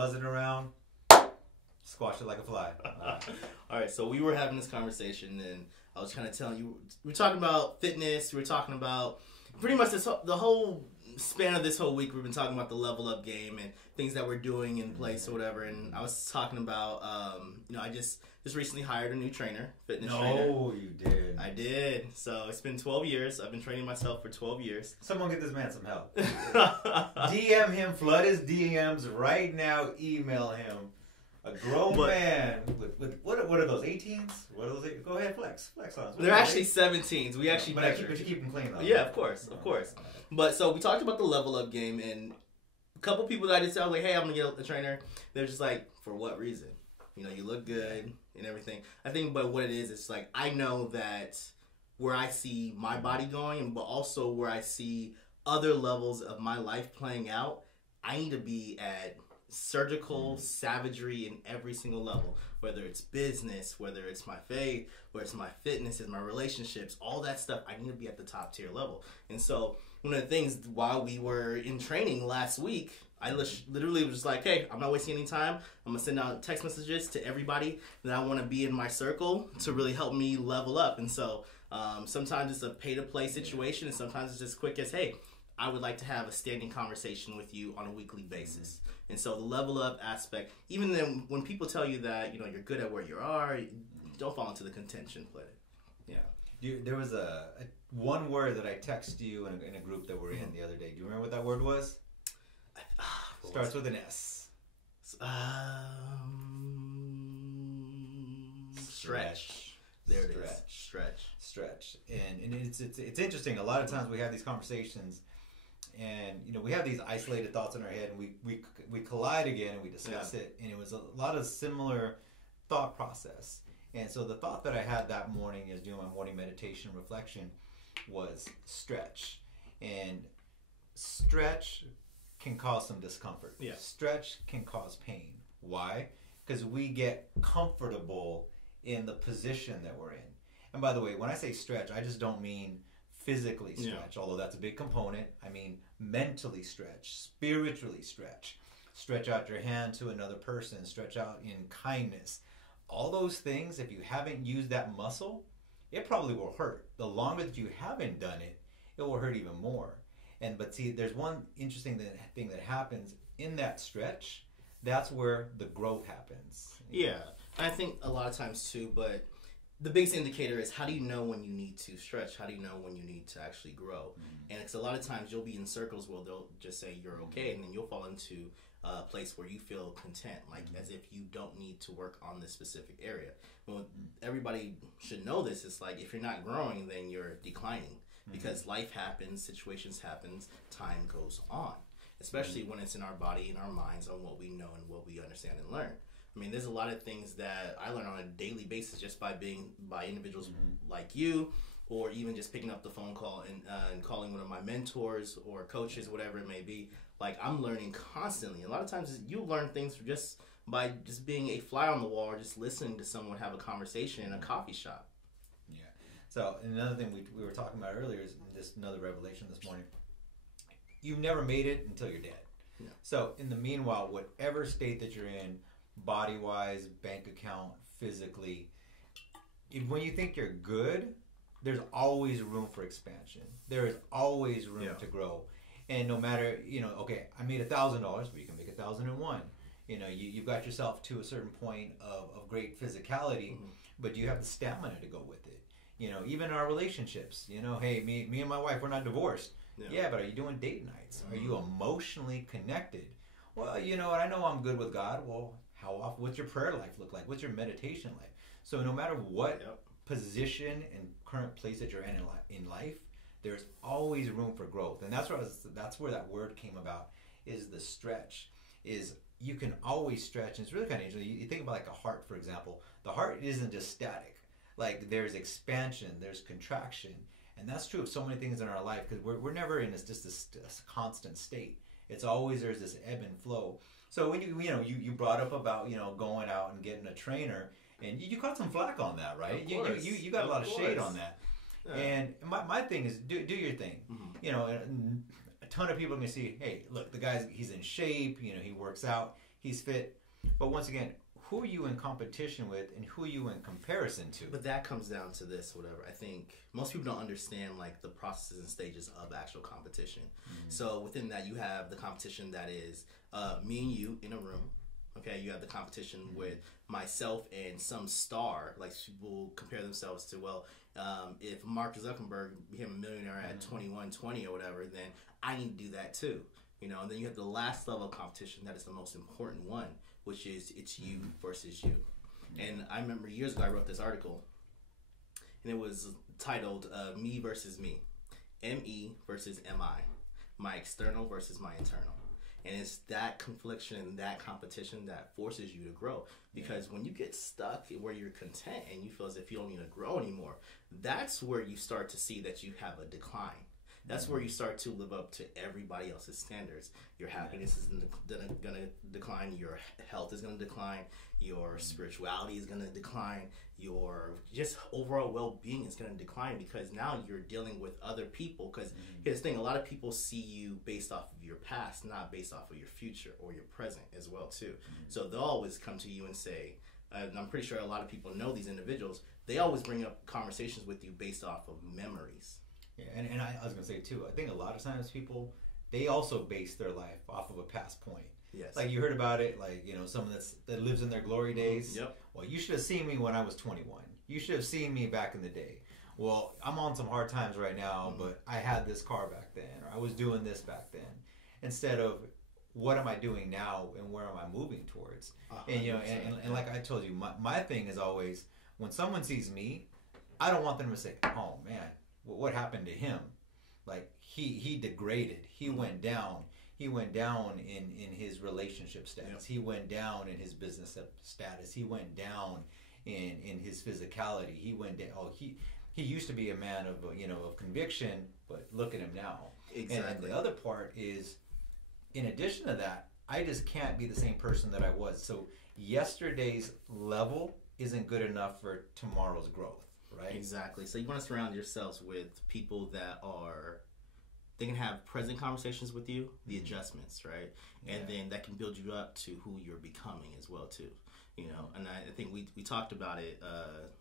buzzing around, squash it like a fly. All right, so we were having this conversation, and I was kind of telling you, we were talking about fitness, we were talking about pretty much the whole span of this whole week, we've been talking about the level up game and things that we're doing in place or whatever, and I was talking about, I just recently hired a new trainer, fitness trainer. No, you did. I did. So it's been 12 years. I've been training myself for 12 years. Someone get this man some help. DM him, flood his DMs right now, email him. A grown man with what are those, 18s? What are those? Go ahead, flex on us. They're actually 17s. We actually but you keep them clean though. Yeah, of course. But so we talked about the level up game, and a couple people that I just tell, like, hey, I'm gonna get a trainer. They're just like, for what reason? You look good and everything. I think, but what it is, it's like I know that where I see my body going, but also where I see other levels of my life playing out, I need to be at surgical savagery in every single level, whether it's business, whether it's my faith, whether it's my fitness, it's my relationships, all that stuff. I need to be at the top tier level. And so one of the things while we were in training last week, I literally was just like, hey, I'm not wasting any time. I'm gonna send out text messages to everybody that I want to be in my circle to really help me level up. And so sometimes it's a pay to play situation, and sometimes it's as quick as, hey, I would like to have a standing conversation with you on a weekly basis. And so the level up aspect, even then when people tell you that, you're good at where you are, don't fall into the contention play. Yeah. There was a one word that I texted you in a group that we're in the other day. Do you remember what that word was? Starts with an S. Stretch. There it is. Stretch. And it's interesting. A lot of times we have these conversations, and we have these isolated thoughts in our head, and we collide again and we discuss it, and it was a lot of similar thought process. And so the thought that I had that morning as doing my morning meditation reflection was stretch. And stretch can cause some discomfort. Yeah. Stretch can cause pain. Why? Because we get comfortable in the position that we're in. And by the way, when I say stretch, I just don't mean physically stretch, although that's a big component. I mean mentally stretch, spiritually stretch out your hand to another person, stretch out in kindness. All those things, if you haven't used that muscle, it probably will hurt. The longer that you haven't done it, it will hurt even more. But see, there's one interesting thing that happens in that stretch. That's where the growth happens. Yeah, I think a lot of times too, but the biggest indicator is, how do you know when you need to stretch? How do you know when you need to actually grow? And it's a lot of times you'll be in circles where they'll just say you're okay, and then you'll fall into a place where you feel content, like as if you don't need to work on this specific area. Well, everybody should know this. It's like, if you're not growing, then you're declining, because life happens, situations happens, time goes on, especially when it's in our body and our minds on what we know and what we understand and learn. I mean, there's a lot of things that I learn on a daily basis just by being by individuals like you, or even just picking up the phone call and calling one of my mentors or coaches, whatever it may be. Like, I'm learning constantly. A lot of times you learn things just by just being a fly on the wall, or just listening to someone have a conversation in a coffee shop. Yeah. So another thing we were talking about earlier is just another revelation this morning. You've never made it until you're dead. Yeah. So in the meanwhile, whatever state that you're in, body-wise, bank account, physically, when you think you're good, there's always room for expansion. There is always room to grow. And no matter, okay, I made $1,000, but you can make 1,001. You've got yourself to a certain point of great physicality, but do you have the stamina to go with it? Even our relationships, hey, me and my wife, we're not divorced. Yeah, but are you doing date nights? Are you emotionally connected? Well, I know I'm good with God. Well, how often? What's your prayer life look like? What's your meditation life? So no matter what position and current place that you're in life, there's always room for growth. And that's where that word came about, is the stretch. Is you can always stretch. And it's really kind of interesting. You think about like a heart, for example. The heart isn't just static. Like, there's expansion, there's contraction. And that's true of so many things in our life, because we're never in this constant state. It's always, there's this ebb and flow. So when you brought up about going out and getting a trainer, and you caught some flack on that, right? You got a lot of shade on that. Yeah. And my thing is, do your thing. A ton of people are gonna see, hey, look, the guy's, he's in shape. He works out. he's fit. But once again, who are you in competition with, and who are you in comparison to? But that comes down to this, whatever. I think most people don't understand like the processes and stages of actual competition. So within that, you have the competition that is me and you in a room. Okay, you have the competition with myself and some star. Like people compare themselves to, well, if Mark Zuckerberg became a millionaire at 21, 20 or whatever, then I need to do that too. You know, and then you have the last level of competition that is the most important one, which is it's you versus you. And I remember years ago I wrote this article, and it was titled Me versus Me. M-E versus M-I. My external versus my internal. And it's that confliction and that competition that forces you to grow. Because when you get stuck where you're content and you feel as if you don't need to grow anymore, that's where you start to see that you have a decline. That's where you start to live up to everybody else's standards. Your happiness is going to decline. Your health is going to decline. Your spirituality is going to decline. Your just overall well-being is going to decline because now you're dealing with other people. Because here's the thing, a lot of people see you based off of your past, not based off of your future or your present as well too. So they'll always come to you and say, and I'm pretty sure a lot of people know these individuals, they always bring up conversations with you based off of memories. Yeah, and I was going to say too, I think a lot of times people, they also base their life off of a past point. Yes. Like you heard about it, like, you know, someone that lives in their glory days. Yep. Well, you should have seen me when I was 21. You should have seen me back in the day. Well, I'm on some hard times right now, but I had this car back then, or I was doing this back then. Instead of what am I doing now and where am I moving towards? And you know, and like I told you, my thing is always when someone sees me, I don't want them to say, "Oh man, what happened to him?" Like he degraded. He went down. He went down in his relationship status. He went down in his business status. He went down in his physicality. He went down. Oh, he used to be a man of of conviction, but look at him now. Exactly. And the other part is, in addition to that, I just can't be the same person that I was. So yesterday's level isn't good enough for tomorrow's growth, right? Exactly. So you want to surround yourselves with people that they can have present conversations with you, the adjustments, right? And then that can build you up to who you're becoming as well, too. You know, and I think we talked about it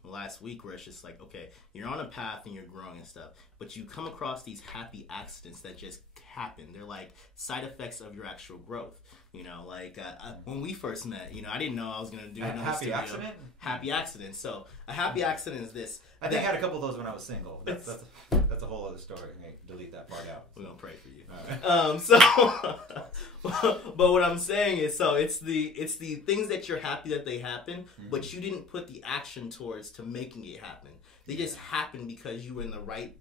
last week where it's just like, okay, you're on a path and you're growing and stuff, but you come across these happy accidents that just happen. They're like side effects of your actual growth. You know, like when we first met, you know, I didn't know I was going to do another happy accident. Happy accident. So a happy accident is this. I think I had a couple of those when I was single. That's a whole other story. Okay, delete that part out. We're gonna pray for you. All right. But what I'm saying is, so it's the things that you're happy that they happen, but you didn't put the action towards to making it happen. They just happen because you were in the right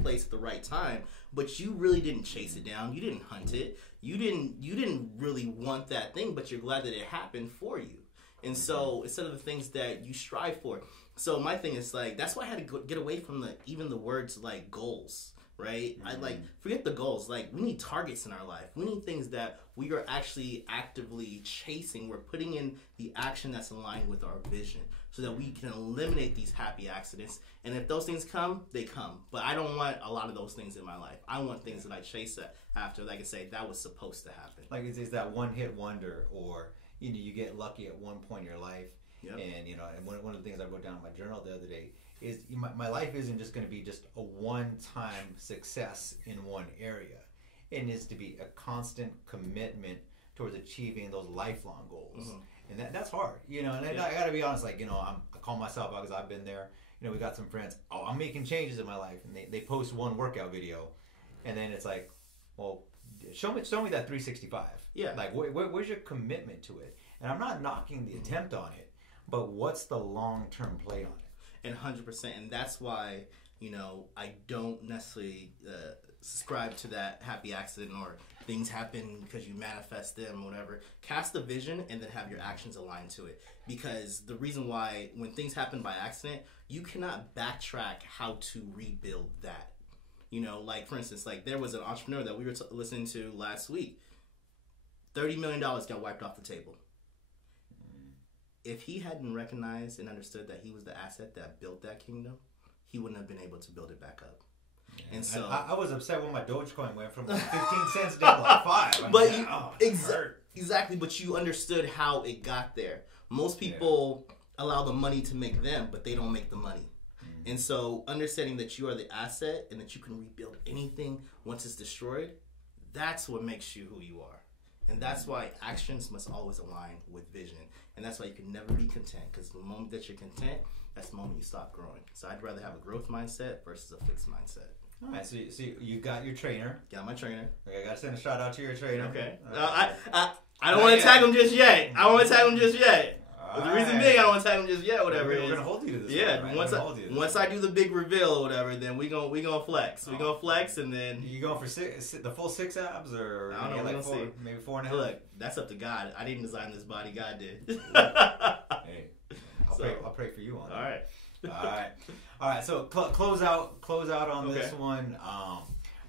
place at the right time, but you really didn't chase it down. You didn't hunt it. You didn't really want that thing, but you're glad that it happened for you. And so instead of the things that you strive for. So my thing is like, that's why I had to get away from even the words like goals, right? I forget the goals. Like we need targets in our life. We need things that we are actually actively chasing. We're putting in the action that's aligned with our vision so that we can eliminate these happy accidents. And if those things come, they come. But I don't want a lot of those things in my life. I want things that I chase after, like I say, that was supposed to happen. Like it's that one-hit wonder, or you get lucky at one point in your life. Yep. And and one of the things I wrote down in my journal the other day is my life isn't just going to be just a one-time success in one area. It needs to be a constant commitment towards achieving those lifelong goals. And that's hard, and I got to be honest, like, I call myself out because I've been there. We got some friends, I'm making changes in my life, and they post one workout video, and then it's like, well, show me that 365. Yeah. Like, where's your commitment to it? And I'm not knocking the attempt on it, but what's the long-term play on it? And 100%, and that's why, I don't necessarily subscribe to that happy accident or things happen because you manifest them or whatever. Cast a vision and then have your actions aligned to it. Because the reason why when things happen by accident, you cannot backtrack how to rebuild that. Like for instance, like there was an entrepreneur that we were listening to last week. $30 million got wiped off the table. If he hadn't recognized and understood that he was the asset that built that kingdom, he wouldn't have been able to build it back up. Yeah. And so I was upset when my Dogecoin went from like 15 cents down to like 5. Exactly, but you understood how it got there. Most people allow the money to make them, but they don't make the money. And so understanding that you are the asset and that you can rebuild anything once it's destroyed, that's what makes you who you are. And that's why actions must always align with vision. And that's why you can never be content, because the moment that you're content, that's the moment you stop growing. So I'd rather have a growth mindset versus a fixed mindset. All right, so you got your trainer. Got my trainer. Okay, I got to send a shout out to your trainer. Okay. I don't want to tag him just yet. I don't want to tag him just yet. The reason being, I don't want to tag him just yet. Whatever. We're gonna hold you to this. Yeah. One, right? Once I do the big reveal or whatever, then we gonna flex. We gonna flex, and then you going for the full 6 abs, or I don't know. Like 4, maybe 4.5. Look, that's up to God. I didn't design this body. God did. Hey, I'll pray for you on that. All right. So close out on this one.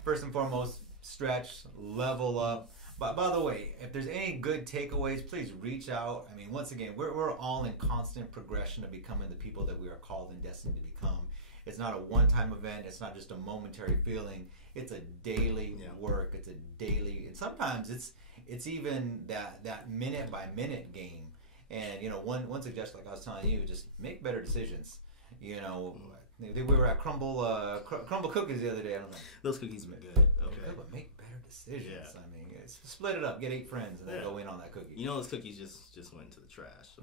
First and foremost, stretch, level up. But by the way, if there's any good takeaways, please reach out. I mean, once again, we're all in constant progression of becoming the people that we are called and destined to become. It's not a one-time event. It's not just a momentary feeling. It's a daily work. It's a daily, and sometimes it's even that minute by minute game. And one suggestion, like I was telling you, just make better decisions. We were at Crumble Cookies the other day. I don't know. Those cookies were good. Okay. But make better decisions. Yeah. I mean, split it up. Get 8 friends and then go in on that cookie. Those cookies just went into the trash.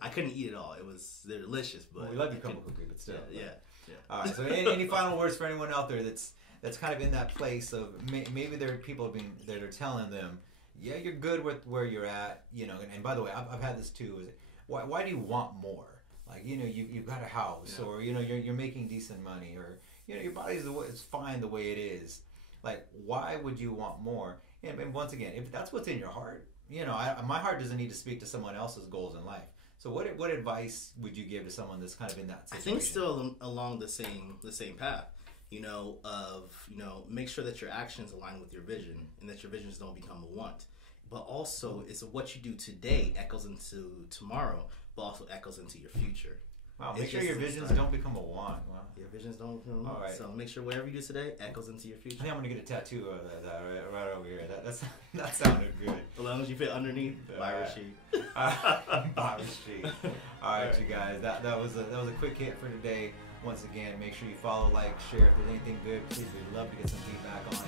I couldn't eat it all. They're delicious, but we love your Crumble Cookie, but still. Yeah. All right. So any final words for anyone out there that's kind of in that place of maybe there are people that are telling them, yeah, you're good with where you're at, and by the way, I've had this too. Is why do you want more? Like, you've got a house, or you're making decent money, or your body's it's fine the way it is. Like, why would you want more? And once again, if that's what's in your heart, my heart doesn't need to speak to someone else's goals in life. So what advice would you give to someone that's kind of in that situation? I think still along the same path. Make sure that your actions align with your vision, and that your visions don't become a want. But also, it's what you do today echoes into tomorrow, but also echoes into your future. Wow, make sure your visions don't become a want. Wow. Your visions don't become a want. All right. So make sure whatever you do today echoes into your future. I think I'm going to get a tattoo of that right over here. That sounded good. As long as you fit underneath, Byron sheet. Byron sheet. All right, you guys. That was a quick hit for today. Once again, make sure you follow, like, share. If there's anything good, please, we'd love to get some feedback on it.